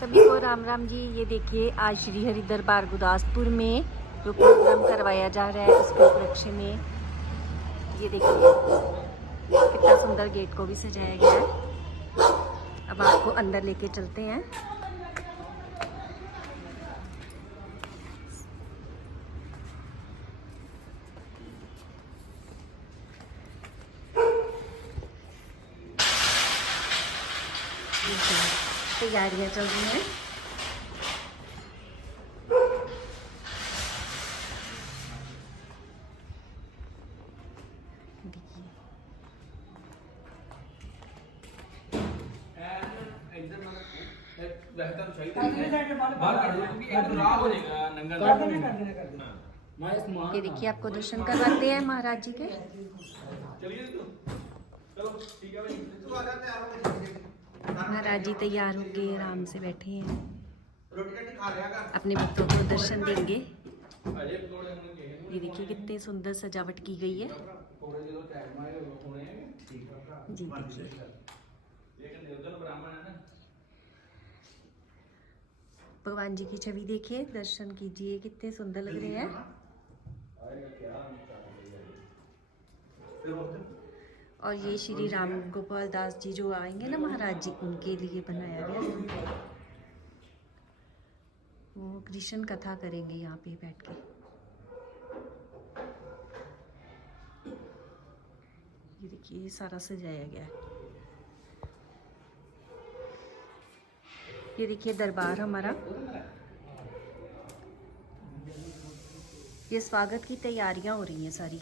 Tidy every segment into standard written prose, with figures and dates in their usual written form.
सभी को राम राम जी। ये देखिए आज श्री हरि दरबार गुरदासपुर में जो प्रोग्राम करवाया जा रहा है उसके उपलक्ष्य में ये देखिए कितना सुंदर गेट को भी सजाया गया है। अब आपको अंदर लेके चलते हैं। तैयारियां चल रही हैं। ये देखिए आपको दर्शन करवाते हैं महाराज जी के। महाराज जी तैयार होके आराम से बैठे हैं, अपने भक्तों को दर्शन देंगे। ये देखिए कितनी सुंदर सजावट की गई है। जी देखिए भगवान जी की छवि देखिए, दर्शन कीजिए, कितने सुंदर लग रहे हैं। और ये श्री राम गोपाल दास जी जो आएंगे ना महाराज जी, उनके लिए बनाया गया है। वो कृष्ण कथा करेंगे यहाँ पे बैठ के। ये देखिए ये सारा सजाया गया है। ये देखिए दरबार हमारा। ये स्वागत की तैयारियां हो रही हैं सारी।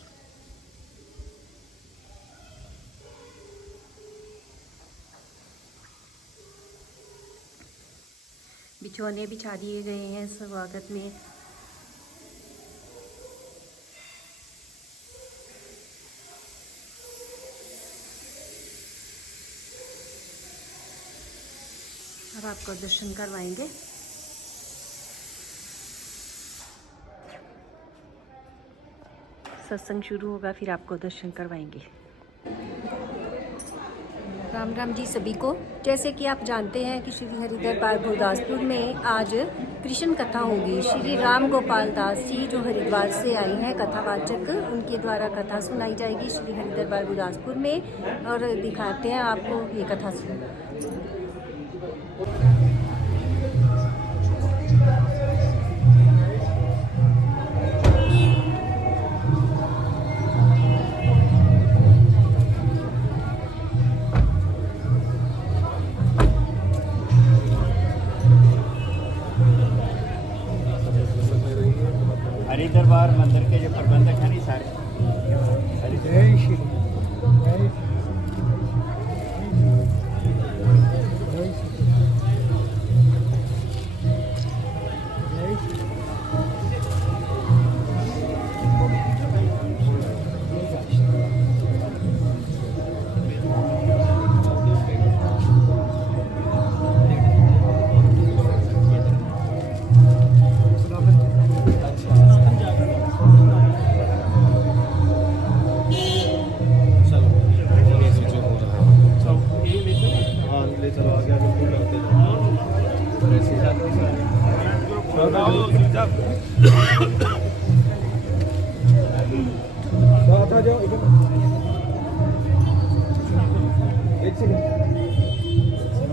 बिछौने बिछा दिए गए हैं स्वागत में। अब आपको दर्शन करवाएंगे। सत्संग शुरू होगा फिर आपको दर्शन करवाएंगे। राम राम जी सभी को। जैसे कि आप जानते हैं कि श्री हरि दरबार गुरदासपुर में आज कृष्ण कथा होगी। श्री राम गोपाल दास जी जो हरिद्वार से आए हैं कथावाचक, उनके द्वारा कथा सुनाई जाएगी श्री हरि दरबार गुरदासपुर में। और दिखाते हैं आपको ये कथा हरि दरबार मंदिर के जो प्रबंधक हैं सारे। जय श्री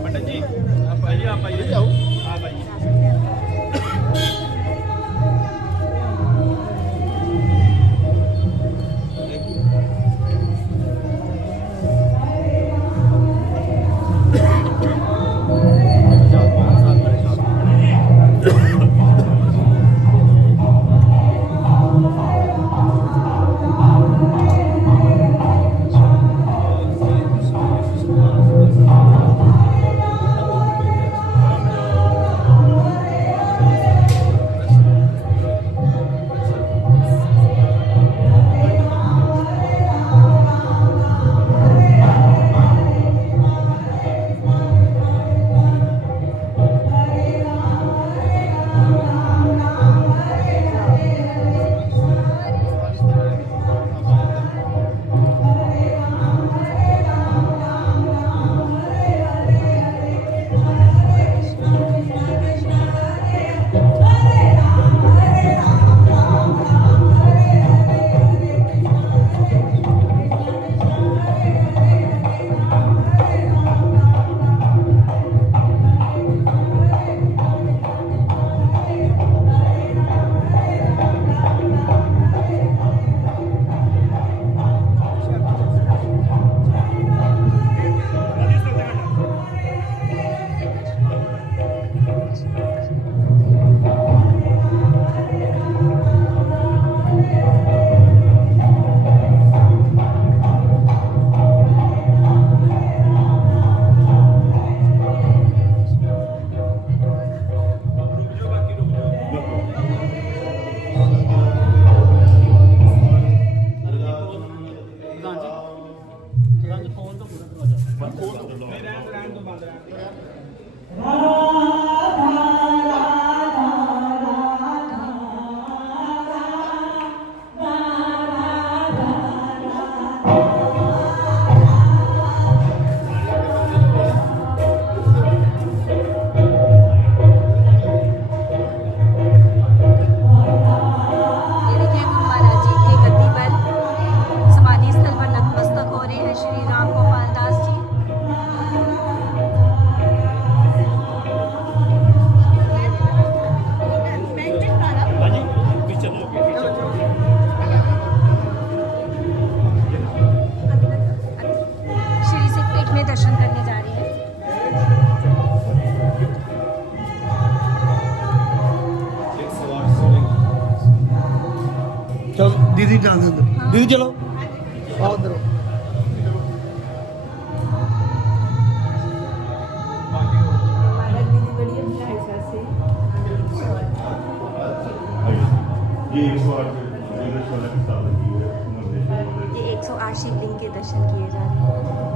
पंडित जी आप आइए, आप आइए, आप आइए। दीदी जान दो दीदी चलो आओ उधर ये 108 शिवलिंग के दर्शन किए जा रहे हैं।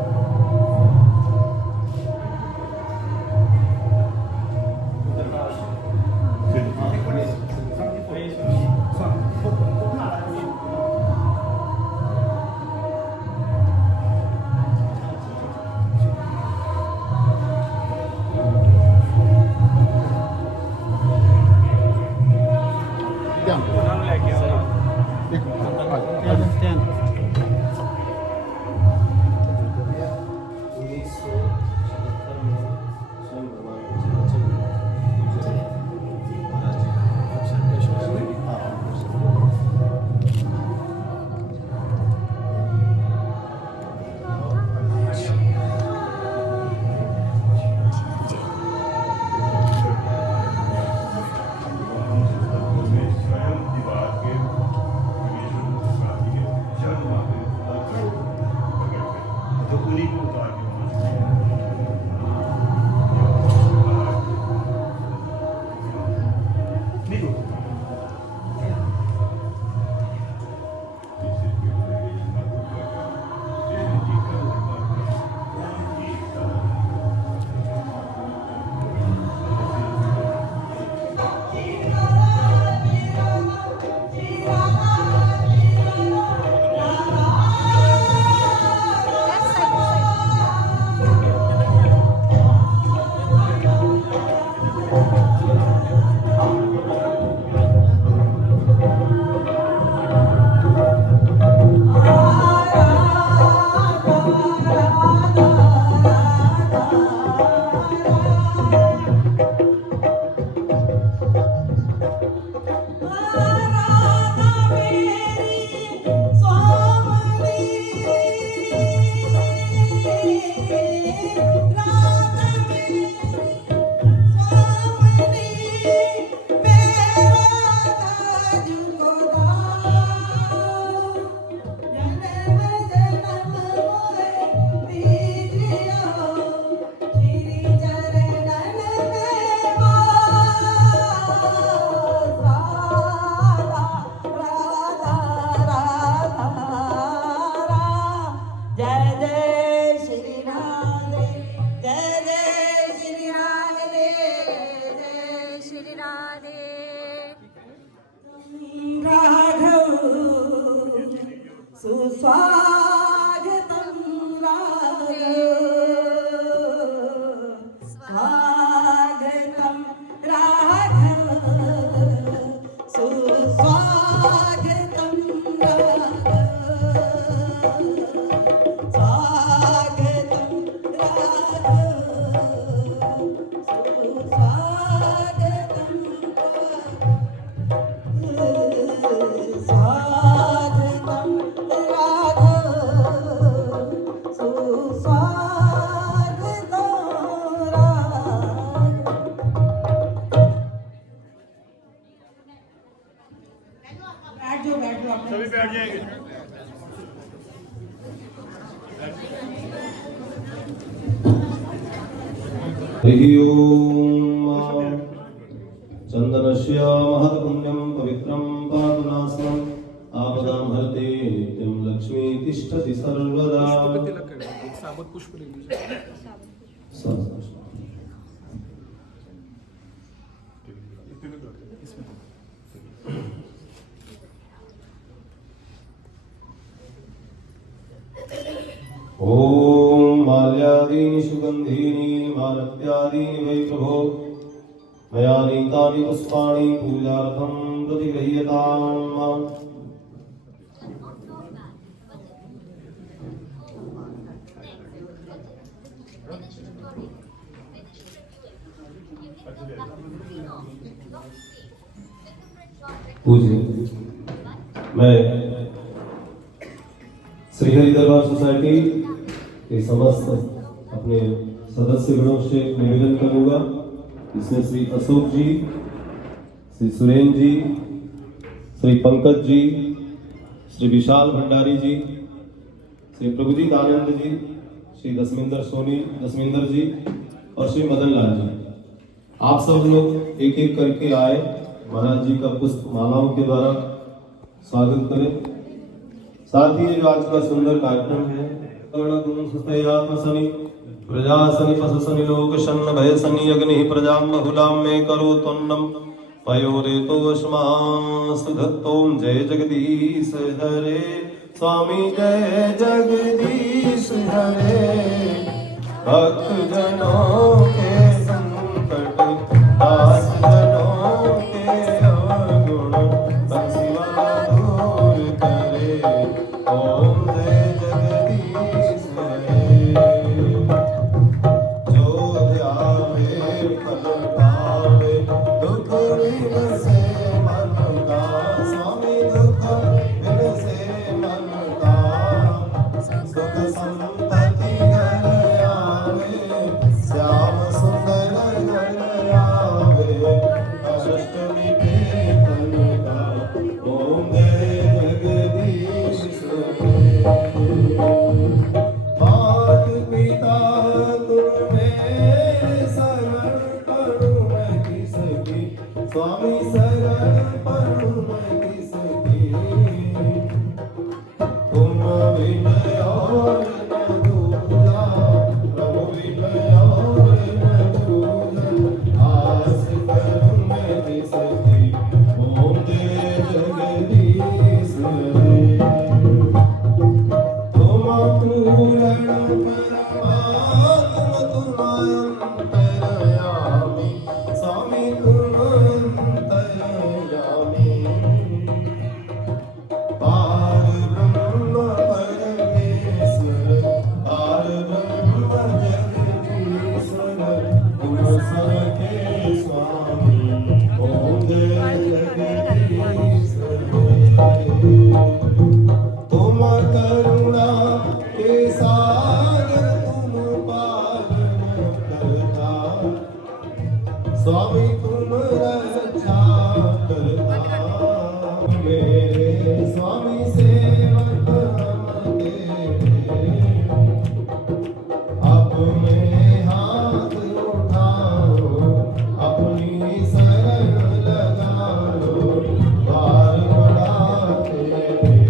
सुस्वागतं राघव स्वागतं राघव सुस्वागतं राघव स्वागतं सभी बैठ जाएंगे। हरि ओम चंदनस्य महत्पुण्यं पवित्रं पादनासनं आपदां हरते नित्यं लक्ष्मी तिष्ठति सर्वदा। साबुत पुष्प ले लीजिए। ओम माल्यादीनि सुगंधीनि मालत्यादीनि वै प्रभो मया नीतानि पुष्पाणि पूजार्थं प्रतिगृह्यताम्। पूज्य मैं श्री हरि दरबार सोसाइटी के समस्त अपने सदस्यगणों से निवेदन करूंगा। इसमें श्री अशोक जी, श्री सुरेंद्र जी, श्री पंकज जी, श्री विशाल भंडारी जी, श्री प्रभुजीत आनंद जी, श्री दसमिंदर जी और श्री मदन लाल जी। आप सब लोग एक एक करके आए, महाराज जी का पुष्प मालाओं के द्वारा स्वागत करें। साथ ही जो आज का सुंदर कार्यक्रम है, प्रजासनि पशुसनि लोकशन्न भयसनि अग्नि प्रजां बहुलां मे करोत्वन्नम पयोरेतोष्मा सुधत्तों। जय जगदीश हरे स्वामी, जय जगदीश हरे। भक्त जनों के संकट, दास जनों के अवगुण, बंसीवाला दूर करे। ओम जय जगदीश हरे। जो ध्यावे फल पावे, दुख विनसे मन का। स्वामी दुख विनसे मन का, सुख संपत्ति घर आवे। श्याम सुंदर घर आवे, अष्टमी के फल का। ओम जय जगदीश हरे। मात पिता तुम मेरे शरण करूं मैं किसकी। स्वामी शरण करूं मैं किसकी। तुम विनय और न दूजा, प्रभु विनय और न दूजा। आस करूं मैं किसकी। ओम जय जगदीश हरे। तुम पूर्ण परमात्म, तुम अंतर्यामी। स्वामी तुम अंतर्यामी। पार ब्रह्म परमेश्वर, पार ब्रह्म जगदीश्वर। तुम सबके स्वामी। ओम जय जगदीश हरे। तुम करुणा के सागर, तुम पालन करता। स्वामी तुम रक्षा करता। मेरे स्वामी सेवक हम तेरे, अपने हाथ उठाओ, अपनी शरण लगाओ। द्वार बड़ा तेरे।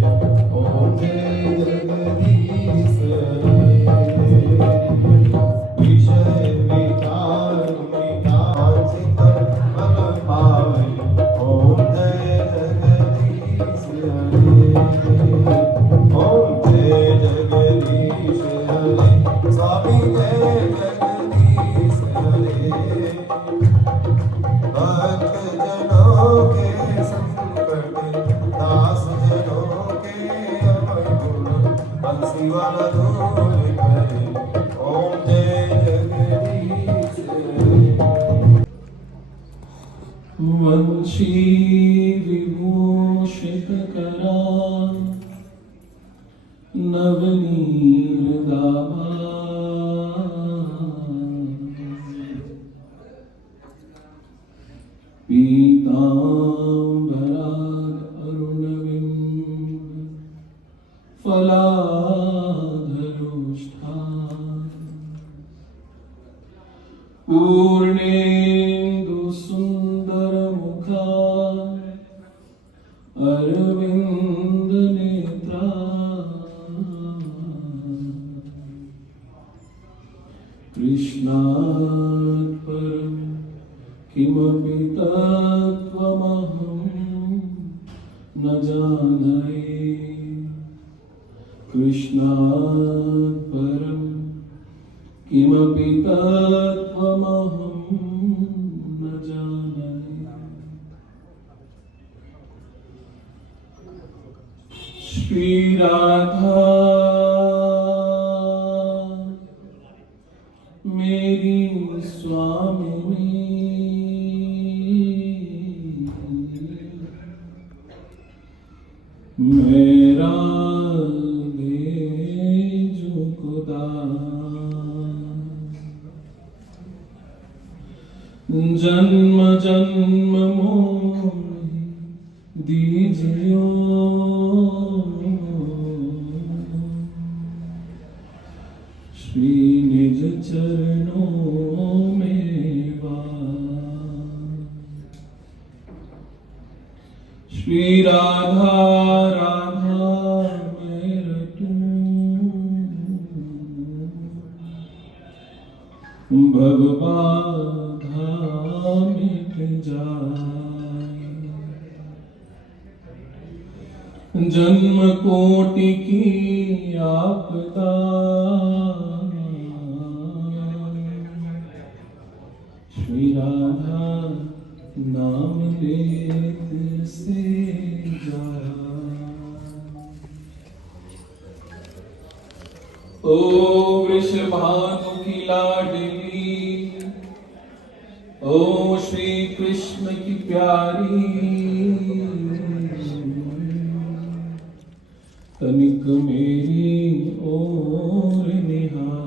ओम जय जगदीश हरे। विषय विकार मिटाचित फल पावे। ओम जय जगदीश हरे। ओम जय जगदीश हरे। स्वामी जय जगदीश हरे। भक्त जनों के संकट, दास जनों के अवगुण, बंसीवाला दूर करे। ओम जय जगदीश हरे। वंशी विभूषित करा, नवनीर दामा। पीतांबरा अरुणबिंब, फलाधरोष्ठा। पूर्णेन्दु सुंदर मुखा, अरविंद नेत्रा। कृष्णात् परं किमपि तत्त्वमहं न जाने। कृष्णात् परं किमपि तत्त्वमहं न जाने। श्री राधा मेरी स्वामिनी, मेरा दे जो खुदा। जन्म जन्म मोहि दीजियो चरणों में श्री राधा राधा मैं रटूं, भवबाधा मिट जाए। जन्म कोटि की आपदा श्री राधा नाम लेत से जाए। ओ वृषभानु की लाडली, ओ श्री कृष्ण की प्यारी, तनिक मेरी ओर निहार।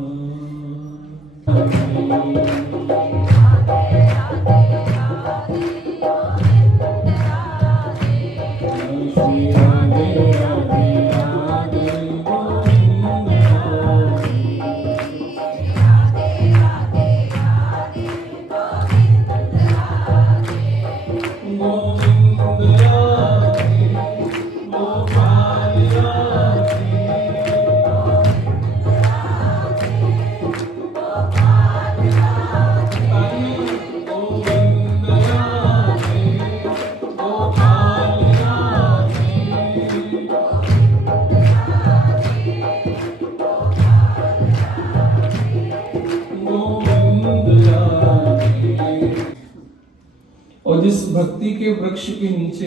श्री राधे राधे राधे गोविंद गोविंद राधे गोपाल राधे। गोविंद राधे गोपाल और जिस भक्ति के वृक्ष के नीचे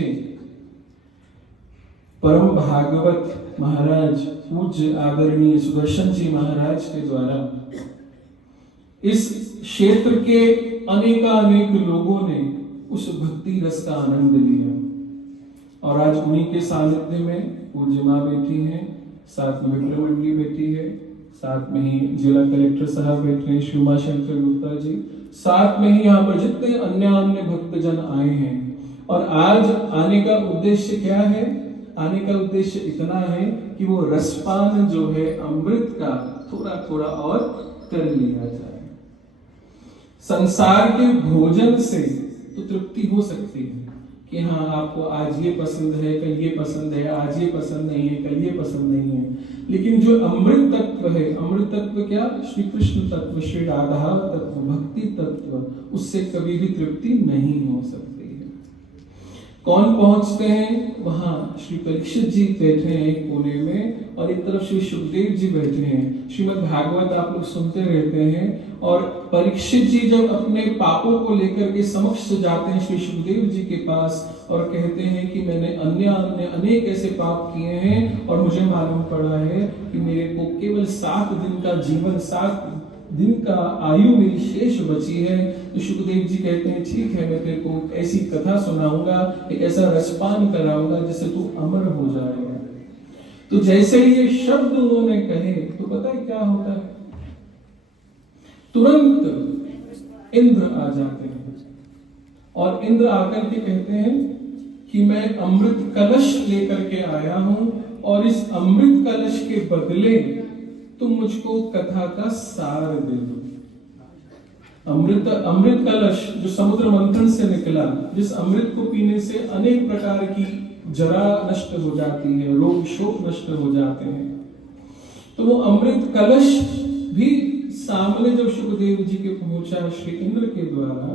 परम भागवत महाराज पूज्य आदरणीय सुदर्शन जी महाराज के द्वारा इस क्षेत्र के अनेकानेक लोगों ने उस भक्ति रस का आनंद लिया। और आज उन्हीं के सानिध्य में पूज्य माँ बैठी हैं, साथ में विप्र मंडली बैठी है, साथ में ही जिला कलेक्टर साहब बैठे हैं श्री उमाशंकर गुप्ता जी, साथ में ही यहाँ पर जितने अन्य भक्तजन आए हैं। और आज आने का उद्देश्य क्या है? आने का उद्देश्य इतना है कि वो रसपान जो है अमृत का थोड़ा थोड़ा और कर लिया जाए। संसार के भोजन से तो तृप्ति हो सकती है कि हाँ आपको आज ये पसंद है, कल ये पसंद है, आज ये पसंद नहीं है, कल ये पसंद नहीं है, लेकिन जो अमृत तत्व है, अमृत तत्व क्या? श्री कृष्ण तत्व, श्री राधा तत्व, भक्ति तत्व, उससे कभी भी तृप्ति नहीं हो सकती है। कौन पहुंचते हैं वहां? श्री परीक्षित जी बैठे हैं एक कोने में और एक तरफ श्री सुखदेव जी बैठे हैं। श्रीमद् भागवत आप लोग सुनते रहते हैं। और परीक्षित जी जब अपने पापों को लेकर के समक्ष जाते हैं श्री सुखदेव जी के पास और कहते हैं कि मैंने अन्य अनेक ऐसे पाप किए हैं और मुझे मालूम पड़ा है कि मेरे को केवल 7 दिन का जीवन, 7 दिन का आयु मेरी शेष बची है। तो सुखदेव जी कहते हैं ठीक है, मैं तेरे को ऐसी कथा सुनाऊंगा, एक ऐसा रसपान कराऊंगा जिससे तू अमर हो जाएगा। तो जैसे ही ये शब्द उन्होंने कहे तो पता है क्या होता है? तुरंत इंद्र आ जाते हैं और इंद्र आकर के कहते हैं कि मैं अमृत कलश लेकर के आया हूं और इस अमृत कलश के बदले तुम मुझको कथा का सार दे दो। अमृत कलश जो समुद्र मंथन से निकला, जिस अमृत को पीने से अनेक प्रकार की जरा नष्ट हो जाती है, रोग शोक नष्ट हो जाते हैं, तो वो अमृत कलश भी सामने जब सुखदेव जी के पहुंचा श्री इंद्र के द्वारा,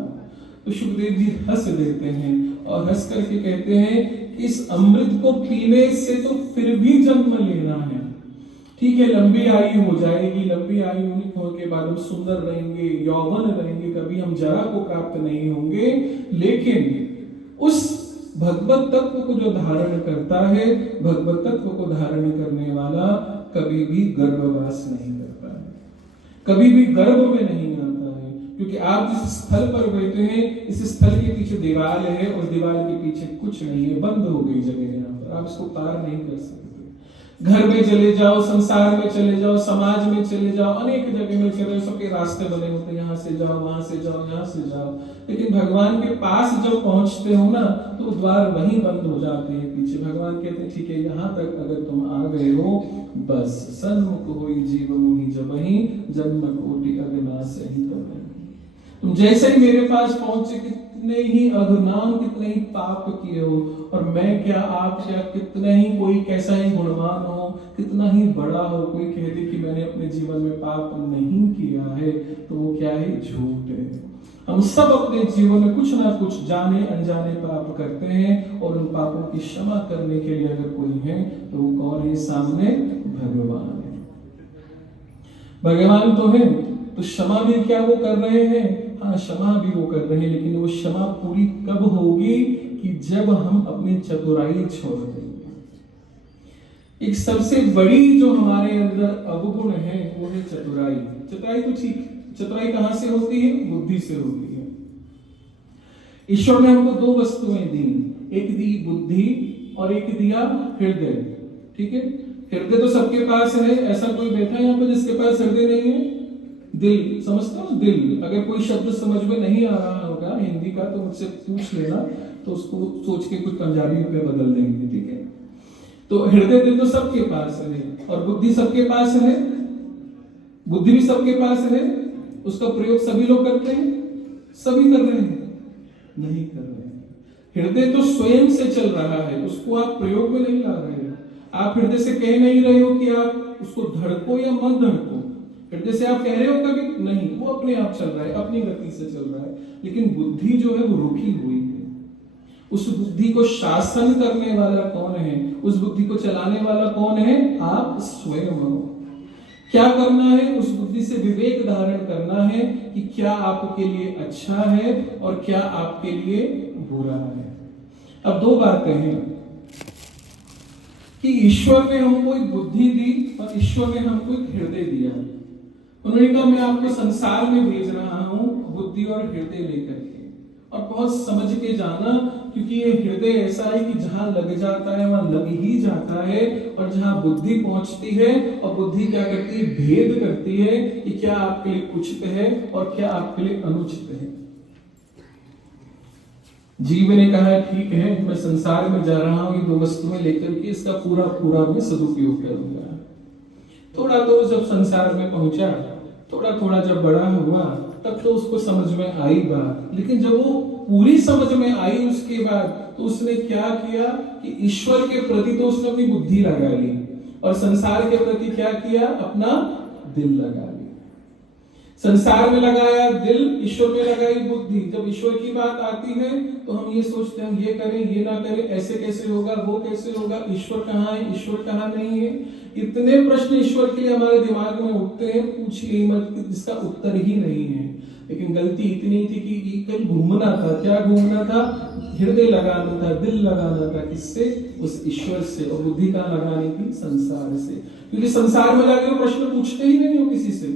तो सुखदेव जी हंस देते हैं और हंस करके कहते हैं इस अमृत को पीने से तो फिर भी जन्म लेना है। ठीक है, लंबी आयु हो जाएगी, लंबी आयु होने के बाद हम सुंदर रहेंगे, यौवन रहेंगे, कभी हम जरा को प्राप्त नहीं होंगे, लेकिन उस भगवत तत्व को जो धारण करता है, भगवत तत्व को धारण करने वाला कभी भी गर्भवास नहीं करता है, कभी भी गर्भ में नहीं आता है। क्योंकि आप जिस स्थल पर बैठे हैं, इस स्थल के पीछे दीवार है और दीवार के पीछे कुछ नहीं है, बंद हो गई जगह यहाँ पर, आप इसको पार नहीं कर सकते। घर में चले जाओ, संसार में चले जाओ, समाज में चले जाओ, अनेक जगह में चले, सबके रास्ते बने होते हैं, यहाँ से जाओ, वहां से जाओ, यहाँ से जाओ, लेकिन भगवान के पास जब पहुंचते हो ना तो द्वार वहीं बंद हो जाते हैं पीछे। भगवान कहते हैं ठीक है, यहाँ तक अगर तुम आ गए हो, बस सन्मुख होई जीव मुनि जबहि, जन्म कोटि अगना से ही कर रहे हो। तुम जैसे ही मेरे पास पहुंचे, कितने ही अधुनाम, कितने ही पाप किए हो, और मैं क्या, आप क्या, कितना ही कोई कैसा ही गुणवान हो, कितना ही बड़ा हो, कोई कह दे कि मैंने अपने जीवन में पाप नहीं किया है, तो वो क्या है, झूठ है। हम सब अपने जीवन में कुछ ना कुछ जाने अनजाने पाप करते हैं, और उन पापों की क्षमा करने के लिए अगर कोई है तो वो कौन है? सामने भगवान है। भगवान तो है, तो क्षमा भी क्या वो कर रहे हैं? हाँ, क्षमा भी वो कर रहे हैं, लेकिन वो क्षमा पूरी कब होगी? कि जब हम अपनी चतुराई छोड़ देंगे। एक सबसे बड़ी जो हमारे अंदर अवगुण है वो है चतुराई। चतुराई तो ठीक, चतुराई कहां से होती है? बुद्धि से होती है। ईश्वर ने हमको दो वस्तुएं दी, एक दी बुद्धि और एक दिया हृदय। ठीक है, हृदय तो सबके पास है, ऐसा कोई बैठा है यहाँ पे जिसके पास हृदय नहीं है? दिल, समझते हो? दिल। अगर कोई शब्द समझ में नहीं आ रहा होगा हिंदी का तो मुझसे पूछ लेना, तो उसको सोच के कुछ पंजाबी में बदल देंगे। ठीक है, तो हृदय दिल तो सबके पास है, और बुद्धि सबके पास है, बुद्धि भी सबके पास है। उसका प्रयोग सभी लोग करते हैं? सभी कर रहे हैं? नहीं कर रहे हैं। हृदय तो स्वयं से चल रहा है, उसको आप प्रयोग में नहीं ला रहे हो। आप हृदय से कह नहीं रहे हो कि आप उसको धड़को या मत धड़को। हृदय से आप कह रहे हो कभी? नहीं, वो अपने आप चल रहा है, अपनी गति से चल रहा है। लेकिन बुद्धि जो है वो रुकी हुई है। उस बुद्धि को शासन करने वाला कौन है? उस बुद्धि को चलाने वाला कौन है? आप स्वयं हो। क्या करना है? उस बुद्धि से विवेक धारण करना है कि क्या आपके लिए अच्छा है और क्या आपके लिए बुरा है। अब दो बातें हैं कि ईश्वर ने हमको एक बुद्धि दी और ईश्वर ने हमको एक हृदय दिया। उन्होंने कहा मैं आपको संसार में भेज रहा हूं बुद्धि और हृदय लेकर के, और बहुत समझ के जाना, क्योंकि ये हृदय ऐसा है कि जहां लग जाता है वहां लग ही जाता है, और जहां बुद्धि पहुंचती है और बुद्धि क्या करती है? भेद करती है कि क्या आपके लिए उचित है और क्या आपके लिए अनुचित है। जीव ने कहा ठीक है, मैं संसार में जा रहा हूं ये दो वस्तुएं लेकर के, इसका पूरा पूरा मैं सदुपयोग करूंगा। थोड़ा तो जब संसार में पहुंचा, थोड़ा थोड़ा जब बड़ा हुआ, तब तो उसको समझ में आई बात, लेकिन जब वो पूरी समझ में आई उसके बाद तो उसने क्या किया कि ईश्वर के प्रति तो उसने अपनी बुद्धि लगा ली, और संसार के प्रति क्या किया? अपना दिल लगा लिया। संसार में लगाया दिल, ईश्वर में लगाई बुद्धि। जब ईश्वर की बात आती है तो हम ये सोचते हैं ये करें, ये ना करें, ऐसे कैसे होगा, वो कैसे होगा, ईश्वर कहाँ है, ईश्वर कहाँ नहीं है। इतने प्रश्न ईश्वर के लिए हमारे दिमाग में उठते हैं, पूछिए मत, जिसका उत्तर ही नहीं है। लेकिन गलती इतनी थी कि कल घूमना था। क्या घूमना था? हृदय लगाना था, दिल लगाना था। किससे? उस ईश्वर से। और बुद्धि कहाँ लगानी थी? संसार से। क्योंकि संसार में जाके वो प्रश्न पूछते ही नहीं हो किसी से,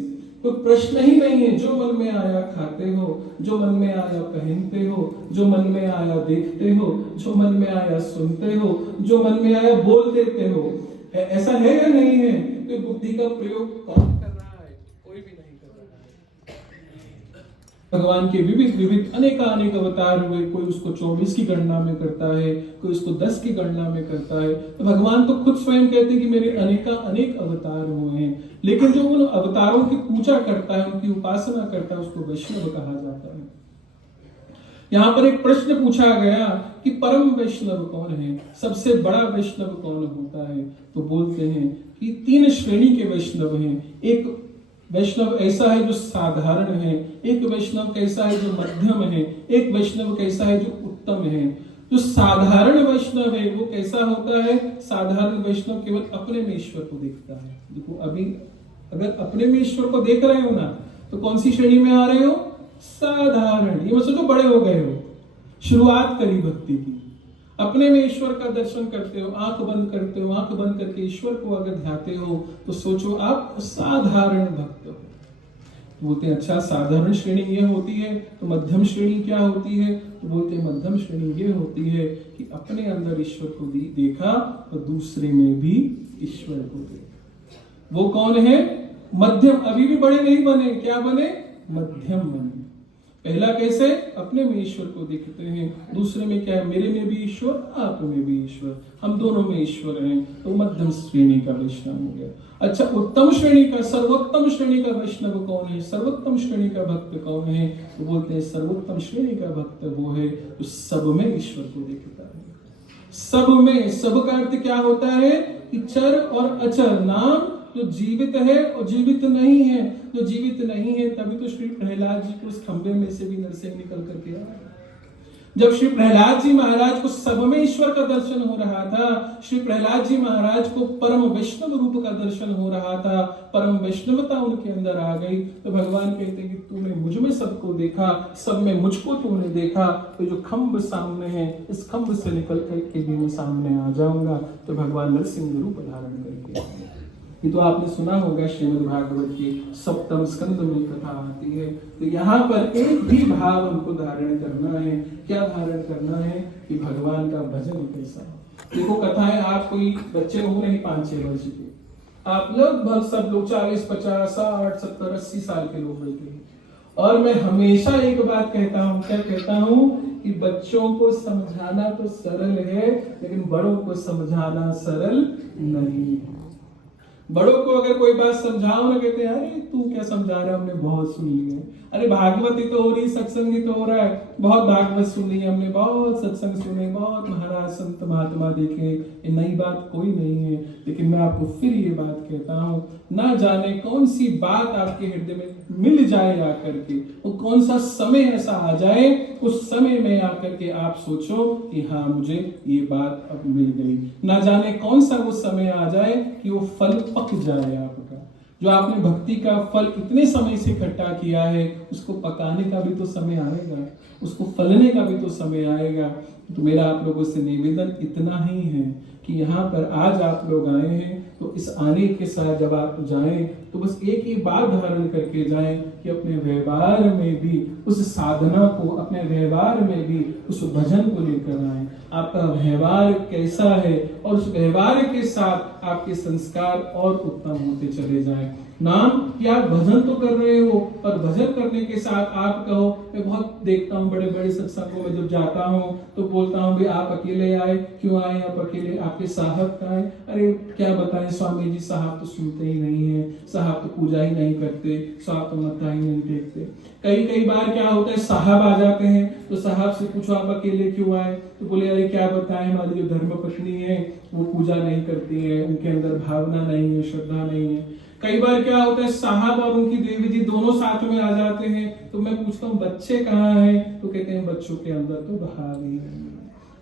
तो प्रश्न ही नहीं है। जो मन में आया खाते हो, जो मन में आया पहनते हो, जो मन में आया देखते हो, जो मन में आया सुनते हो, जो मन में आया बोल देते हो। ऐसा है या नहीं है? तो बुद्धि का प्रयोग कौन कर रहा है? कोई भी नहीं कर रहा है। भगवान के विविध विविध अनेक अवतार हुए। कोई उसको 24 की गणना में करता है, कोई उसको 10 की गणना में करता है। तो भगवान तो खुद स्वयं कहते हैं कि मेरे अनेक अवतार हुए हैं। लेकिन जो उन अवतारों की पूजा करता है, उनकी उपासना करता है, उसको वैष्णव कहा जाता है। यहाँ पर एक प्रश्न पूछा गया कि परम वैष्णव कौन है, सबसे बड़ा वैष्णव कौन होता है? तो बोलते हैं कि 3 श्रेणी के वैष्णव हैं। एक वैष्णव ऐसा है जो साधारण है, एक वैष्णव कैसा है जो मध्यम है, एक वैष्णव कैसा है जो उत्तम है। जो साधारण वैष्णव है वो कैसा होता है? साधारण वैष्णव केवल अपने में ईश्वर को देखता है। देखो अभी अगर अपने में ईश्वर को देख रहे हो ना, तो कौन सी श्रेणी में आ रहे हो? साधारण। ये मत सोचो बड़े हो गए हो, शुरुआत करी भक्ति की, अपने में ईश्वर का दर्शन करते हो, आंख बंद करते हो, आंख बंद करके ईश्वर को अगर ध्याते हो तो सोचो आप साधारण भक्त हो। बोलते हैं अच्छा साधारण श्रेणी ये होती है, तो मध्यम श्रेणी क्या होती है? तो बोलते हैं मध्यम श्रेणी ये होती है कि अपने अंदर ईश्वर को देखा और दूसरे में भी ईश्वर को देखा। वो कौन है? मध्यम। अभी भी बड़े नहीं बने, क्या बने? मध्यम बने। पहला कैसे? अपने में ईश्वर को देखते हैं, दूसरे में क्या है? मेरे में भी ईश्वर, आप में भी ईश्वर, हम दोनों में ईश्वर हैं, तो मध्यम श्रेणी का वैष्णव हो गया। अच्छा, उत्तम श्रेणी का, सर्वोत्तम श्रेणी का वैष्णव कौन है? सर्वोत्तम श्रेणी का भक्त कौन है? तो बोलते हैं सर्वोत्तम श्रेणी का भक्त वो है जो सब में ईश्वर को देखता है। सब में, सब का अर्थ क्या होता है? कि चर और अचर, नाम जो जीवित है और जीवित नहीं है। जो जीवित नहीं है तभी तो श्री प्रहलाद जी को उस खंबे में से भी नरसिंह निकल करके आए। जब श्री प्रहलाद जी महाराज को सब में ईश्वर का दर्शन हो रहा था, श्री प्रहलाद जी महाराज को परम वैष्णव रूप का दर्शन हो रहा था, परम वैष्णवता उनके अंदर आ गई, तो भगवान कहते हैं कि तूने मुझ में सबको देखा, सब में मुझको तूने देखा, तो जो खंब सामने है इस खंब से निकल करके भी मैं सामने आ जाऊंगा। तो भगवान नरसिंह रूप धारण करके, ये तो आपने सुना होगा श्रीमद् भागवत के 7वें स्कंद में कथा आती है। तो यहाँ पर एक भी भाव हमको धारण करना है। क्या धारण करना है? कि भगवान का भजन कैसा हो। देखो कथाएं, आप कोई बच्चे हो नहीं 5-6 वर्ष के, आप लगभग सब लोग 40, 50, 60, 70, 80 साल के लोग बैठे हैं। और मैं हमेशा एक बात कहता हूँ, क्या कहता हूँ? कि बच्चों को समझाना तो सरल है, लेकिन बड़ों को समझाना सरल नहीं है। बड़ों को अगर कोई बात समझाओ ना, कहते हैं अरे तू क्या समझा रहा है, हमने बहुत सुन ली है। अरे भागवत ही तो हो रही, सत्संग ही तो हो रहा है, बहुत भागवत सुनी, हमने बहुत सत्संग सुने, बहुत महाराज संत महात्मा देखे, ये नई बात कोई नहीं है। लेकिन मैं आपको फिर ये बात कहता हूँ, ना जाने कौन सी बात आपके हृदय में मिल जाए आकर के, वो कौन सा समय ऐसा आ जाए, उस समय में आकर के आप सोचो कि हाँ मुझे ये बात अब मिल गई। ना जाने कौन सा वो समय आ जाए कि वो फल पक जाए आपका, जो आपने भक्ति का फल इतने समय से इकट्ठा किया है, उसको पकाने का भी तो समय आएगा, उसको फलने का भी तो समय आएगा। तो मेरा आप लोगों से निवेदन इतना ही है कि यहाँ पर आज आप लोग आए हैं, तो इस आने के साथ जब आप जाएं तो बस एक ही बात धारण करके जाएं कि अपने व्यवहार में भी उस साधना को, अपने व्यवहार में भी उस भजन को लेकर आएं। आपका व्यवहार कैसा है और उस व्यवहार के साथ आपके संस्कार और उत्तम होते चले जाएं। नाम कि आप भजन तो कर रहे हो, पर भजन करने के साथ आप कहो, मैं बहुत देखता हूँ बड़े बड़े सत्संगों में जब जाता हूँ तो बोलता हूँ भी आप अकेले आए, क्यों आए आप अकेले, आपके साहब कहाँ है? अरे क्या बताएं स्वामी जी, साहब तो सुनते ही नहीं है, साहब तो पूजा ही नहीं करते, साहब तो मत्था ही नहीं टेकते। कई बार क्या होता है, साहब आ जाते हैं तो साहब से पूछो आप अकेले क्यों आए, तो बोले अरे क्या बताएं, हमारी जो धर्म पत्नी है वो पूजा नहीं करती है, उनके अंदर भावना नहीं है, श्रद्धा नहीं है। कई बार क्या होता है, साहब और उनकी देवी जी दोनों साथ में आ जाते हैं, तो मैं पूछता हूँ बच्चे कहाँ हैं, तो कहते हैं बच्चों के अंदर तो भाव ही नहीं है।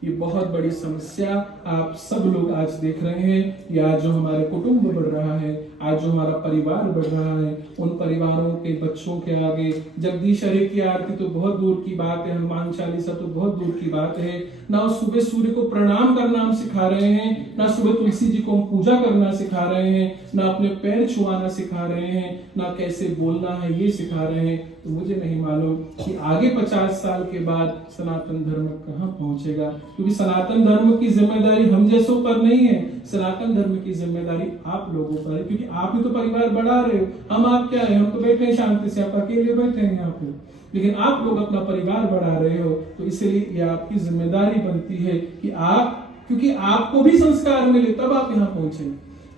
ये बहुत बड़ी समस्या आप सब लोग आज देख रहे हैं। ये आज जो हमारे कुटुंब बढ़ रहा है, आज जो हमारा परिवार बढ़ रहा है, उन परिवारों के बच्चों के आगे जगदीश हरे की आरती तो बहुत दूर की बात है, हनुमान चालीसा तो बहुत दूर की बात है। ना सुबह सूर्य को प्रणाम करना हम सिखा रहे हैं, ना सुबह तुलसी जी को हम पूजा करना सिखा रहे हैं, ना अपने पैर छुआना सिखा रहे हैं, ना कैसे बोलना है ये सिखा रहे हैं। तो मुझे नहीं मालूम कि आगे 50 साल के बाद सनातन धर्म कहाँ पहुंचेगा, क्योंकि सनातन धर्म की जिम्मेदारी हम जैसों पर नहीं है, सनातन धर्म की जिम्मेदारी आप लोगों पर है, क्योंकि आप ही तो परिवार बढ़ा रहे हो। हम आप क्या है, हम तो बैठे हैं शांति से, आप अकेले बैठे हैं यहाँ पे, लेकिन आप लोग अपना परिवार बढ़ा रहे हो। तो इसलिए ये आपकी जिम्मेदारी बनती है कि आप, क्योंकि आपको भी संस्कार मिले तब आप यहाँ पहुंचे।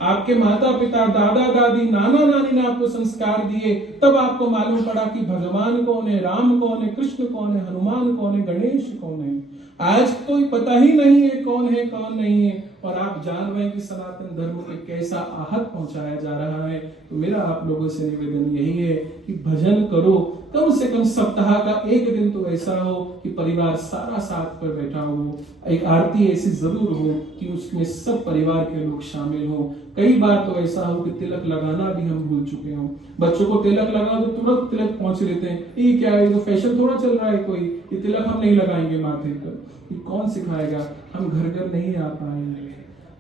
आपके माता पिता, दादा दादी, नाना नानी ने आपको संस्कार दिए, तब आपको मालूम पड़ा कि भगवान कौन है, राम कौन है, कृष्ण कौन है, हनुमान कौन है, गणेश कौन है। आज तो पता ही नहीं है कौन नहीं है, और आप जान रहे हैं कि सनातन धर्म को कैसा आहत पहुंचाया जा रहा है। तो मेरा आप लोगों से निवेदन यही है कि भजन करो, कम से कम सप्ताह का एक दिन तो ऐसा हो कि परिवार सारा साथ पर बैठा हो, एक आरती ऐसी जरूर हो कि उसमें सब परिवार के लोग शामिल हो। कई बार तो ऐसा हो कि तिलक लगाना भी हम भूल चुके हो, बच्चों को तिलक लगा तो तुरंत तिलक पहुंच लेते हैं, ये क्या है, ये तो फैशन थोड़ा चल रहा है कोई, ये तिलक हम नहीं लगाएंगे माथे पर। ये कौन सिखाएगा? हम घर घर नहीं आ पाएंगे,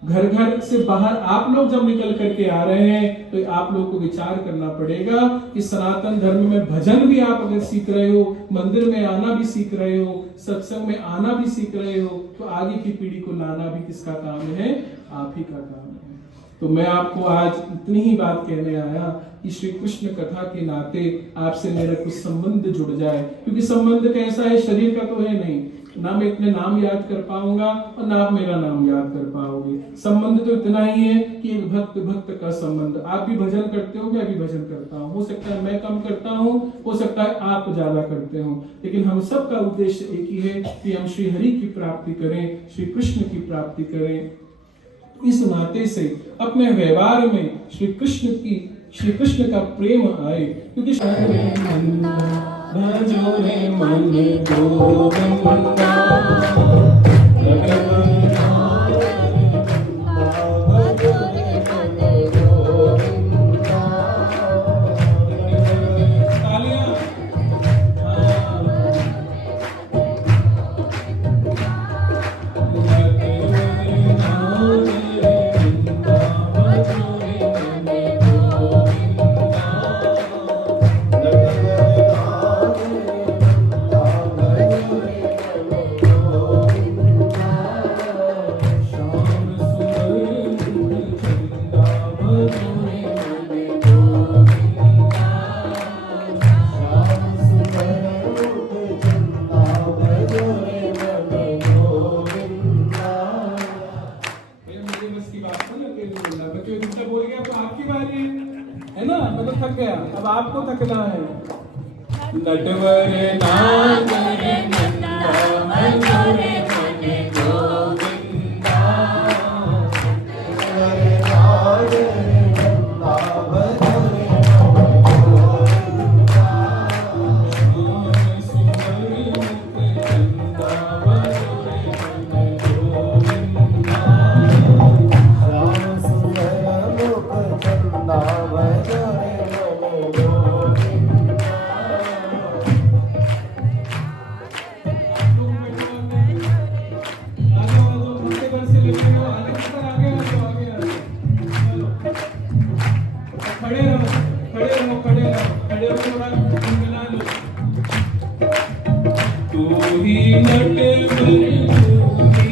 घर घर से बाहर आप लोग जब निकल करके आ रहे हैं तो आप लोग को विचार करना पड़ेगा कि सनातन धर्म में भजन भी आप अगर सीख रहे हो, मंदिर में आना भी सीख रहे हो, सत्संग में आना भी सीख रहे हो, तो आगे की पीढ़ी को लाना भी किसका काम है? आप ही का काम है। तो मैं आपको आज इतनी ही बात कहने आया कि श्री कृष्ण कथा के नाते आपसे मेरा कुछ संबंध जुड़ जाए, क्योंकि संबंध कैसा है, शरीर का तो है नहीं, ना मैं अपने नाम याद कर पाऊंगा और ना आप मेरा नाम याद कर पाओगे। संबंध तो इतना ही है कि एक भक्त भक्त का संबंध। आप भी भजन करते हो, मैं भी भजन करता हूँ, हो सकता है मैं कम करता हूँ, हो सकता है आप ज्यादा करते हो, लेकिन हम सब का उद्देश्य एक ही है कि हम श्री हरि की प्राप्ति करें, श्री कृष्ण की प्राप्ति करें। इस नाते से अपने व्यवहार में श्री कृष्ण का प्रेम आए, क्योंकि भजो रे मन गोविंदा, अब आपको थकना है। नटवर नाथ रे नंदा हरे हरे गोविंदा, नटवर नाथ रे नंदा हरे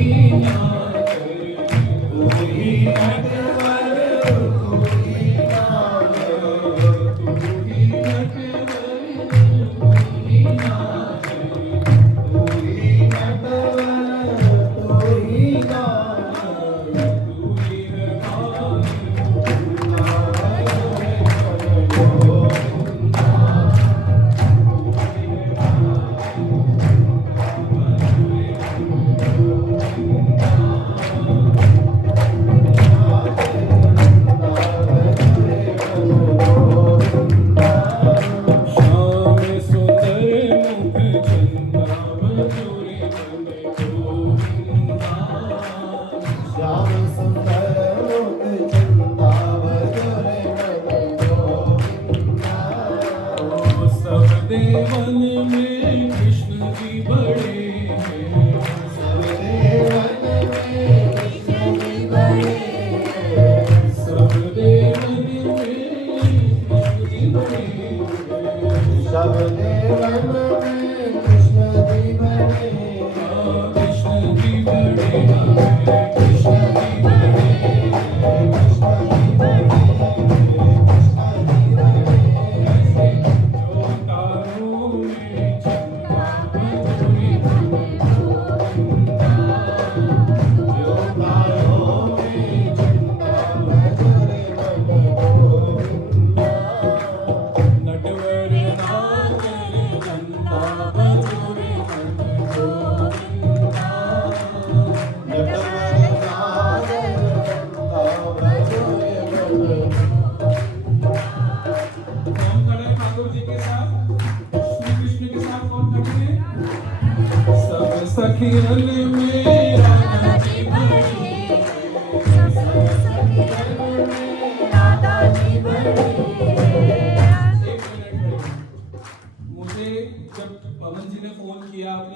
हरे गोविंदा, श्याम सुंदर मुख चंदा हरे हरे गोविंदा, श्याम सुंदर मुख चंदा हरे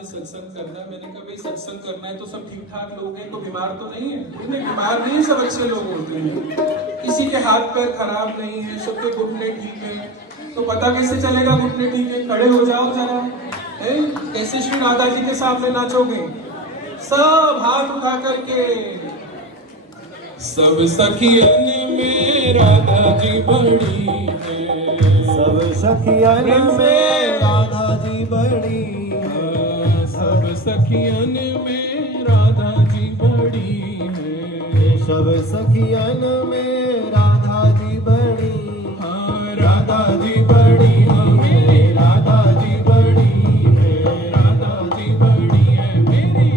सत्संग करना, मैंने कहा भाई सत्संग करना है तो सब ठीक ठाक लोग हैं, कोई बीमार तो नहीं है? इतने बीमार नहीं, सब अच्छे लोग होते हैं, किसी के हाथ पैर खराब नहीं है, सबके घुटने ठीक है। तो पता कैसे चलेगा घुटने ठीक है? खड़े हो जाओ जरा, है कैसे श्री राधा जी के सामने नाचोगे? सब हाथ उठा करके सब सखियन में राधा जी बड़ी है, सब सखियन में राधा जी बड़ी है, सब सखियन में राधा जी बड़ी है, सब सखियन में राधा जी बड़ी, हाँ राधा जी बड़ी है, राधा जी बड़ी है, राधा जी बड़ी है मेरी।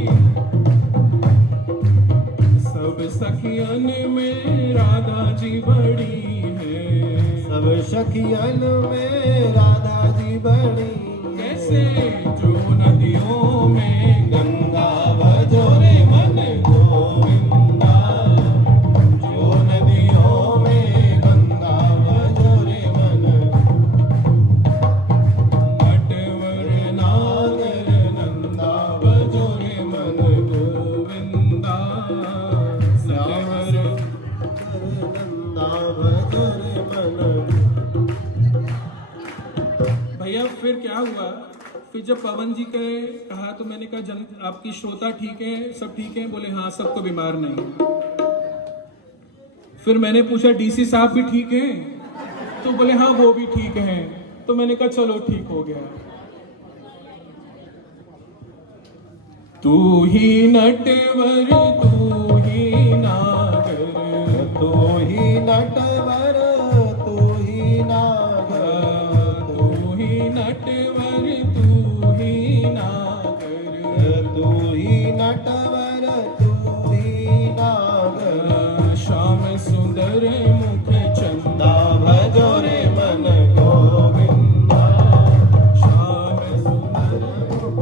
सब सखियन में राधा जी बड़ी है, सब सखियन में राधा जी बड़ी। कैसे जो नदियों में गंगा भजो रे मन गोविंदा, जो नदियों में गंगा भजो रे मन, नटवर नागर नंदा भजो रे मन गोविंदा, नटवर नंदा भजो रे मन। भैया फिर क्या हुआ, फिर जब पवन जी के कहा तो मैंने कहा जन आपकी श्रोता ठीक है, सब ठीक है? बोले हाँ सब तो बीमार नहीं। फिर मैंने पूछा डीसी साहब भी ठीक है? तो बोले हाँ वो भी ठीक है। तो मैंने कहा चलो ठीक हो गया। तू ही नटवर तू ही नागर, तू ही नटवर तू ही नागर, तू ही नटवर तू ही नागर, तू ही नटवर तू ही नागर। श्याम सुंदर मुख चंदा भजो रे मन गोविंदा, श्याम सुंदर मुख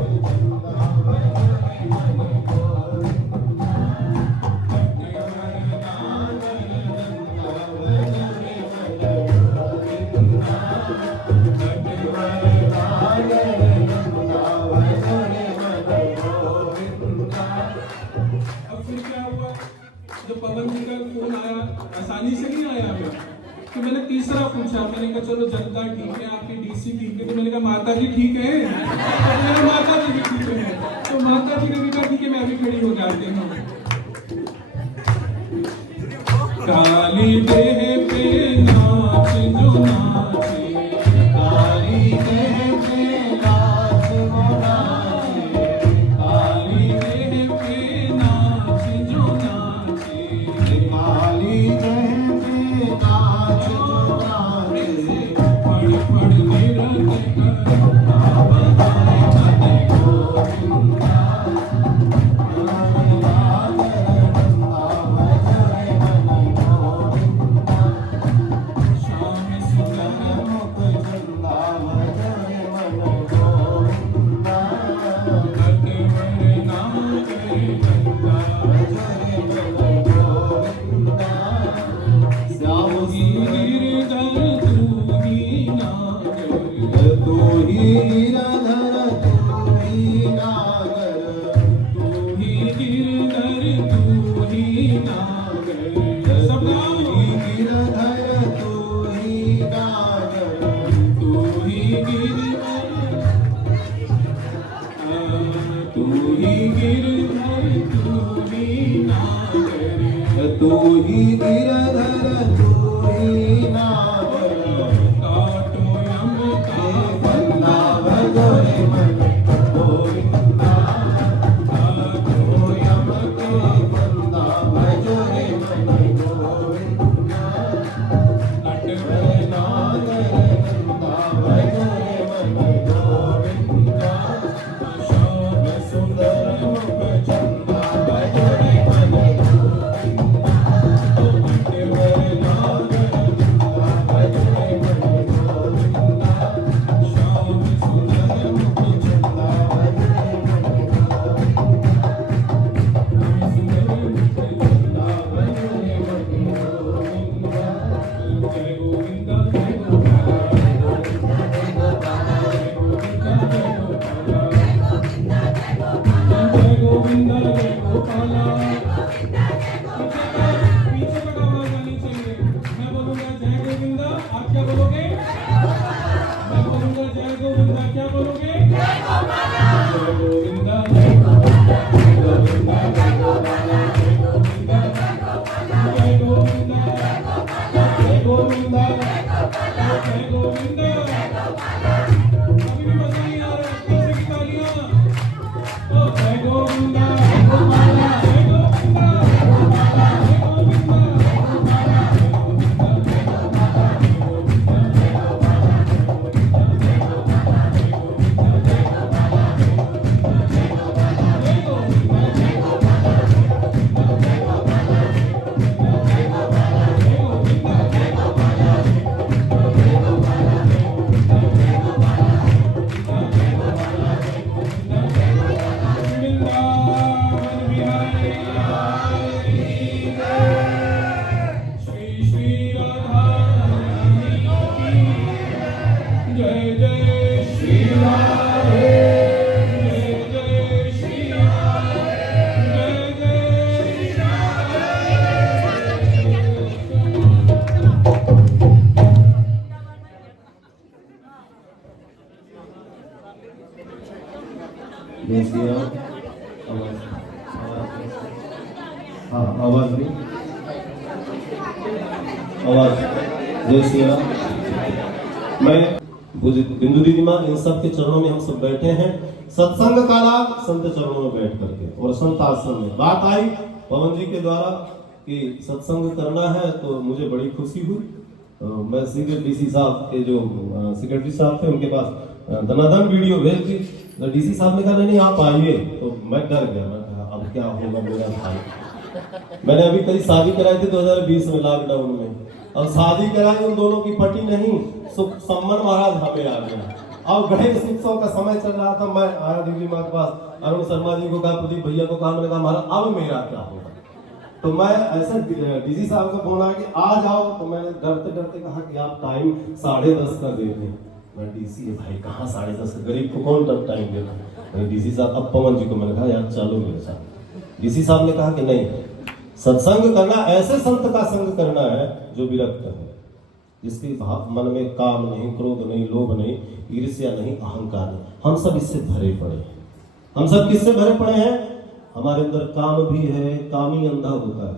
अब फिर क्या हुआ, जब पवन जी का फोन आया, आसानी से नहीं आया मैं, तो मैंने तीसरा पूछा, मैंने कहा चलो जनता ठीक है, आपकी डीसी ठीक है? तो मैंने कहा माता जी ठीक है? तो मेरे माता जी भी ठीक है। तो माता जी ने भी कहा ठीक है मैं भी खड़ी हो जाती हूँ। काली देह पे नाच जो नाचे, काली देह पे नाच वो नाचे, काली देह पे नाच जो नाचे, काली देह पे नाच जो नाचे। फड़ फड़ निरत कर बजाए मत गोविंदा, श्याम सुंदर मुख नटवर नागर गंगा, श्याम गिरधर तू ही नागर, तू ही गिरधर तू ही नागर, तू ही गिरधर तू ही नागर। सब तू गाओ। ही गिरधर तू ही नागर, तू ही गिरधर, तू ही गिरधर तू ही नागर, तू ही गिरधर तू ही नागर। काटो यम का बंदा भजो रे मन गोविंदा, काटो यम के बंदा भजो रे मन गोविंदा। नटवर नागर बंदा भजो रे मन गोविंदा, श्याम सुंदर मुख चंदा भजो रे मन गोविंदा। नटवर नागर भजो रे मन गोविंदा, श्याम सुंदर मुख चंदा भजो रे मन गोविंदा, सुंदर मुख चंदा भजो रे मन गोविंदा। जय गोविंदा जय गोपाल, जय गोविंदा जय गोपाला। पीछे तक आवाज आनी चाहिए। मैं बोलूंगा जय गोविंदा, आप क्या बोलोगे? मैं बोलूंगा जय गोविंदा, क्या बोलोगे? जय गोविंदा जय गोपाला, जय गोविंदा जय गोपाला, जय गोविंदा जय गोपाला, जय जय श्री राम। हाँ आवाज नहीं, आवाज। जय श्री राम। मैं बिंदु दीदी माँ इन सब के चरणों में हम सब बैठे हैं, सत्संग का लाभ संत चरणों में बैठ करके और संत आश्रम में। बात आई पवन जी के द्वारा कि सत्संग करना है तो मुझे बड़ी खुशी हुई। मैं सीधे डीसी साहब के जो सेक्रेटरी साहब थे उनके पास धनाधन वीडियो भेज दी। तो डीसी साहब ने कहा नहीं आप आइए, तो मैं डर गया। मैं कहा अब क्या होगा मेरा भाई। मैंने अभी कई शादी कराई थी 2020 में लॉकडाउन में, अब शादी कराई उन दोनों की पटी नहीं, सुख सम्मान महाराज हमें आ गया। अब गणेश उत्सव का समय चल रहा था, मैं आया दीदी माँ के पास, अरुण शर्मा जी को कहा, प्रदीप भैया को कहा, मैंने कहा महाराज अब मेरा क्या होगा। तो मैं ऐसे डीसी साहब को फोन आया कि आ जाओ, तो मैंने डरते डरते कहा कि आप टाइम 10:30 का दे दें। मैं डीसी भाई कहाँ 10:30, गरीब को कौन तब टाइम देता। डीसी साहब अब पवन जी को मैंने कहा यार चलो मेरे साथ। डीसी साहब ने कहा कि नहीं, सत्संग करना ऐसे संत का संग करना है जो विरक्त है, जिसके मन में काम नहीं, क्रोध नहीं, लोभ नहीं, ईर्ष्या नहीं, अहंकार नहीं। हम सब इससे भरे पड़े हैं। हम सब किससे भरे पड़े हैं? हमारे अंदर काम भी है, कामी अंधा होता है,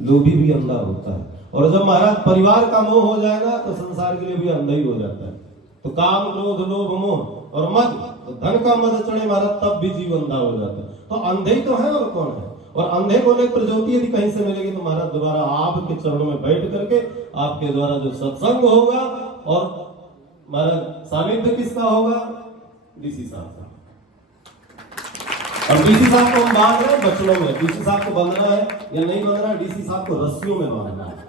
लोभी भी अंधा होता है। और जब महाराज परिवार का मोह हो जाएगा तो संसार के लिए भी अंधा ही हो जाता है। तो काम, क्रोध, लोभ, मोह और मद, तो धन का मद चढ़े महाराज तब भी जीव अंधा हो जाता है। तो अंधे ही तो है और कौन है। और अंधे को लेकर ज्योति यदि कहीं से मिलेगी तो महाराज दोबारा आपके चरणों में बैठ करके आपके द्वारा जो सत्संग होगा, और महाराज सानिध्य किसका होगा? डीसी साहब का। अब डीसी साहब को हम बांध रहे हैं बचनों में। डीसी साहब को बांधना है या नहीं बांधना है? डीसी साहब को रस्सियों में बांधना है।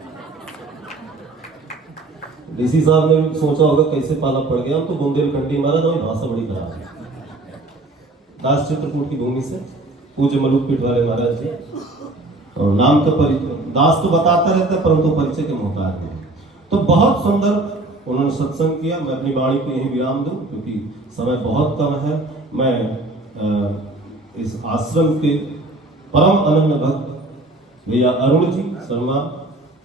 डीसी साहब ने सोचा होगा कैसे पाला पड़ गया। हम तो बुंदेलखंडी, महाराज हमारी भाषा बड़ी खराब है। दास चित्रकूट की भूमि से पूज्य मलुक पीठ वाले महाराज जी, और नाम का परिचय दास तो बताता रहता है परंतु परिचय के मोहताज नहीं। तो बहुत सुंदर उन्होंने सत्संग किया। मैं अपनी वाणी को यहीं विराम दूं क्योंकि समय बहुत कम है। मैं इस आश्रम के परम अनन्य भक्त भैया अरुण जी शर्मा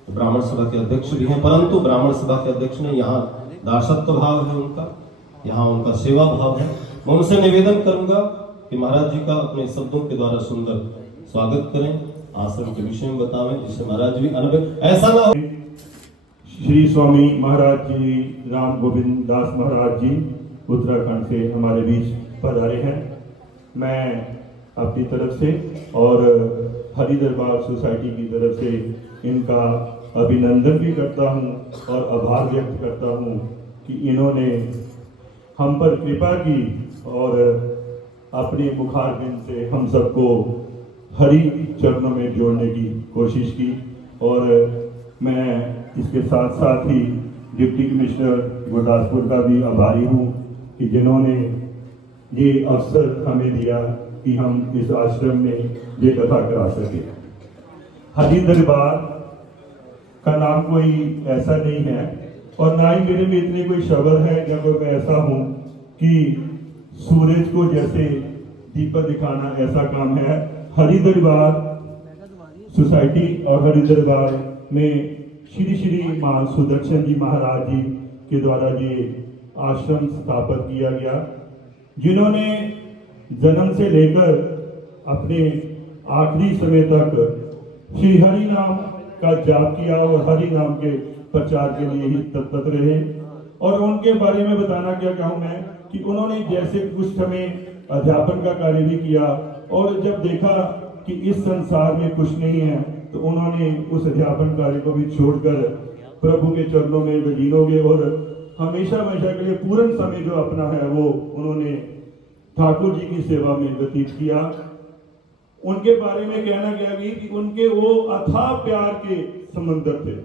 ब्राह्मण सभा के अध्यक्ष भी हैं, परंतु ब्राह्मण सभा के अध्यक्ष ने यहाँ दासत्व भाव है उनका, यहाँ उनका सेवा भाव है। मैं उनसे निवेदन करूंगा कि महाराज जी का अपने शब्दों के द्वारा सुंदर स्वागत करें, आश्रम के विषय में बतावें, जिससे महाराज भी अनुभव ऐसा ना हो। श्री स्वामी महाराज जी राम गोविंद दास महाराज जी उत्तराखंड से हमारे बीच पधारे हैं। मैं अपनी तरफ से और हरि दरबार सोसाइटी की तरफ से इनका अभिनंदन भी करता हूं और आभार व्यक्त करता हूं कि इन्होंने हम पर कृपा की और अपने मुखारबिंद से हम सबको हरि चरणों में जोड़ने की कोशिश की। और मैं इसके साथ साथ ही डिप्टी कमिश्नर गुरदासपुर का भी आभारी हूँ कि जिन्होंने ये अवसर हमें दिया कि हम इस आश्रम में ये कथा करा सके। हरि दरबार का नाम कोई ऐसा नहीं है और ना ही मेरे में इतने कोई शब्द है या कोई मैं ऐसा हूँ कि सूरज को जैसे दीपक दिखाना ऐसा काम है। हरि दरबार सोसाइटी और हरि दरबार में श्री श्री मां सुदर्शन जी महाराज जी के द्वारा ये आश्रम स्थापित किया गया, जिन्होंने जन्म से लेकर अपने आखिरी समय तक श्री हरि नाम का जाप किया और हरि नाम के प्रचार के लिए ही तत्पर रहे। और उनके बारे में बताना क्या कहूँ मैं कि उन्होंने जैसे कुछ समय अध्यापन का कार्य भी किया और जब देखा कि इस संसार में कुछ नहीं है तो उन्होंने उस अध्यापन कार्य को भी छोड़कर प्रभु के चरणों में लीन हो गए और हमेशा हमेशा के लिए पूर्ण समय जो अपना है वो उन्होंने ठाकुर जी की सेवा में व्यतीत किया। उनके बारे में कहना गया कि उनके वो अथाह प्यार के समंदर थे।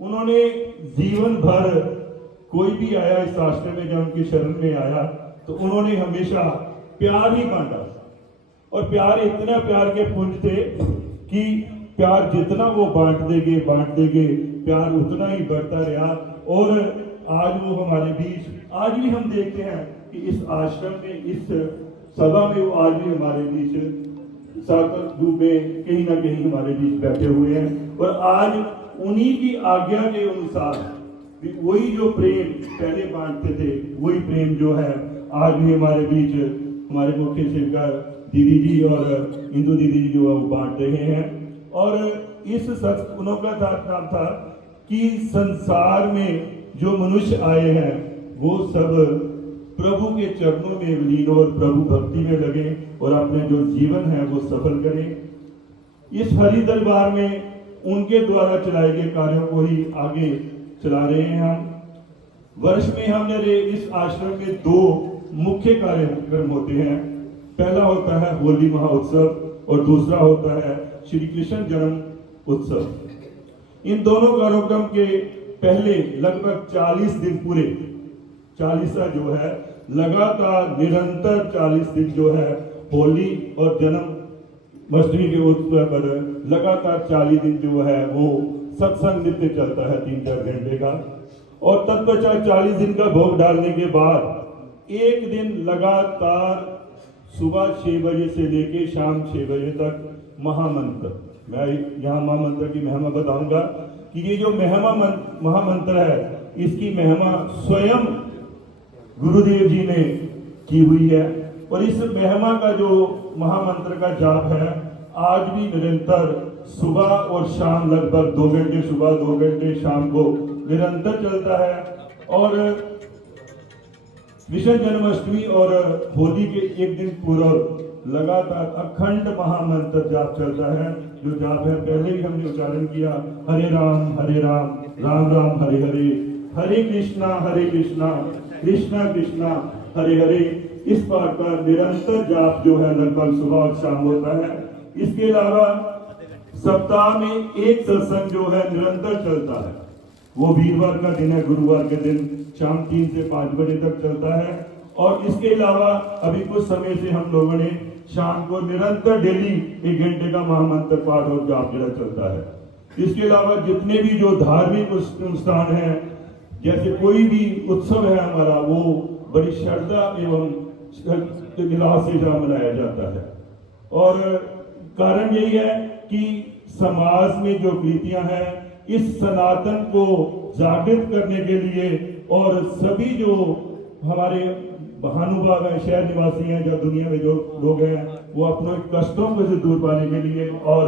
उन्होंने जीवन भर कोई भी आया इस आश्रम में जब उनकी शरण में आया तो उन्होंने हमेशा प्यार ही बांटा और प्यार इतना प्यार के पुंज थे कि प्यार जितना वो बांट देंगे प्यार उतना ही बढ़ता रहा। और आज वो हमारे बीच आज भी हम देखते हैं कि इस आश्रम में इस सभा में वो आज भी हमारे बीच साकत रूप में कहीं ना कहीं हमारे बीच बैठे हुए हैं। और आज उन्हीं की आज्ञा के अनुसार वही जो प्रेम पहले बांटते थे वही प्रेम जो है आज भी हमारे बीच हमारे मुख्य सेविका दीदी जी और इंदु दीदी जी जो है वो बांट रहे हैं। और इस सत्संगों का नाम था कि संसार में जो मनुष्य आए हैं वो सब प्रभु के चरणों में विलीन और प्रभु भक्ति में लगे और अपने जो जीवन है वो सफल करें। इस हरि दरबार में उनके द्वारा चलाए गए कार्यों को ही आगे चला रहे हैं हम। वर्ष में हमारे इस आश्रम में 2 मुख्य कार्यक्रम होते हैं। पहला होता है होली महाउत्सव और दूसरा होता है श्री कृष्ण जन्म उत्सव। इन दोनों कार्यक्रम के पहले लगभग 40 दिन पूरे 40 जो है लगातार निरंतर 40 दिन जो है होली और जन्माष्टमी के उत्सव पर लगातार 40 दिन जो है वो सत्संग नृत्य चलता है 3-4 घंटे का। और तत्पश्चात 40 दिन का भोग डालने के बाद एक दिन लगातार सुबह 6 बजे से लेके शाम 6 बजे तक महामंत्र। मैं यहाँ महामंत्र की महिमा बताऊंगा कि ये जो महामंत्र है इसकी महिमा स्वयं गुरुदेव जी ने की हुई है। और इस महिमा का जो महामंत्र का जाप है आज भी निरंतर सुबह और शाम लगभग 2 घंटे सुबह 2 घंटे शाम को निरंतर चलता है। और कृष्ण जन्माष्टमी और होली के एक दिन पूर्व लगातार अखंड महामंत्र जाप चलता है। जो जाप है पहले ही हमने उच्चारण किया, हरे राम राम राम हरे हरे, हरे कृष्णा कृष्णा कृष्णा हरे हरे। इस पाठ का निरंतर जाप जो है लगभग सुबह और शाम होता है। इसके अलावा सप्ताह में एक सत्संग जो है निरंतर चलता है। वो वीरवार का दिन है, गुरुवार के दिन शाम 3 से 5 बजे तक चलता है। और इसके अलावा अभी कुछ समय से हम लोगों ने शाम को निरंतर डेली 1 घंटे का महामंत्र पाठ और जाप जरा चलता है। इसके अलावा जितने भी जो धार्मिक अनुष्ठान है, जैसे कोई भी उत्सव है हमारा, वो बड़ी श्रद्धा एवं विलास से मनाया जाता है। और कारण यही है कि समाज में जो कृतियां हैं इस सनातन को जागृत करने के लिए और सभी जो हमारे महानुभाव हैं, शहर निवासी हैं, जो दुनिया में जो लोग हैं, वो अपने कष्टों को से दूर पाने के लिए और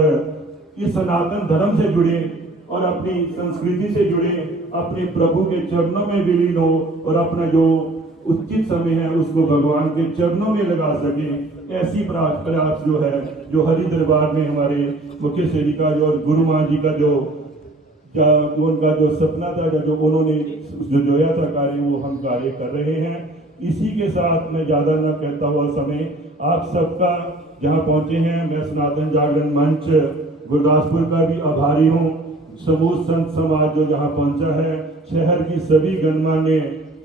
इस सनातन धर्म से जुड़े और अपनी संस्कृति से जुड़े, अपने प्रभु के चरणों में विलीन हो और अपना जो उचित समय है उसको भगवान के चरणों में लगा सके। ऐसी प्रयास जो है जो हरि दरबार में हमारे मुख्य सेविका जो गुरु मां जी का जो उनका जो सपना था, जो उन्होंने जो जोया था कार्य, वो हम कार्य कर रहे हैं। इसी के साथ मैं ज्यादा न कहता हुआ समय आप सबका जहां पहुंचे हैं, मैं सनातन जागरण मंच गुरदासपुर का भी आभारी हूं। समूह संत समाज जो जहां पहुंचा है, शहर की सभी गणमान्य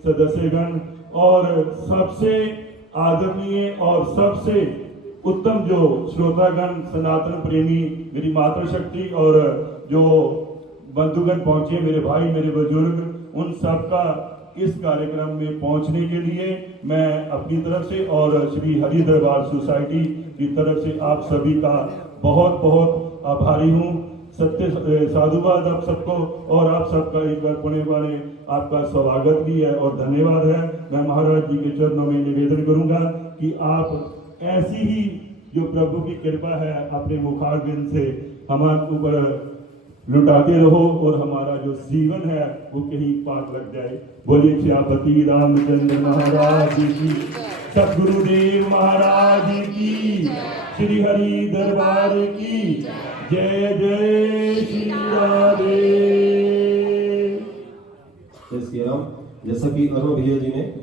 सदस्यगण और सबसे आदरणीय और सबसे उत्तम जो श्रोतागण, सनातन प्रेमी, मेरी मातृशक्ति और जो बंधुगण पहुंचे, मेरे भाई, मेरे बुजुर्ग, उन सबका इस कार्यक्रम में पहुंचने के लिए मैं अपनी तरफ से और श्री हरि दरबार सोसाइटी की तरफ से आप सभी का बहुत बहुत आभारी हूं। सत्य साधुवाद आप सबको और आप सबका एक बार पुणे वाले आपका स्वागत भी है और धन्यवाद है। मैं महाराज जी के चरणों में निवेदन करूंगा कि आप ऐसी ही जो प्रभु की कृपा है अपने मुखारबिंद से हमारे ऊपर लुटाते रहो और हमारा जो जीवन है वो कहीं पार लग जाए। बोलिए श्यापति रामचंद्र महाराज की, सतगुरुदेव महाराज की, श्री हरि दरबार की जय जय श्री राधे। जय श्री राम। जैसा कि अरुण भैया जी ने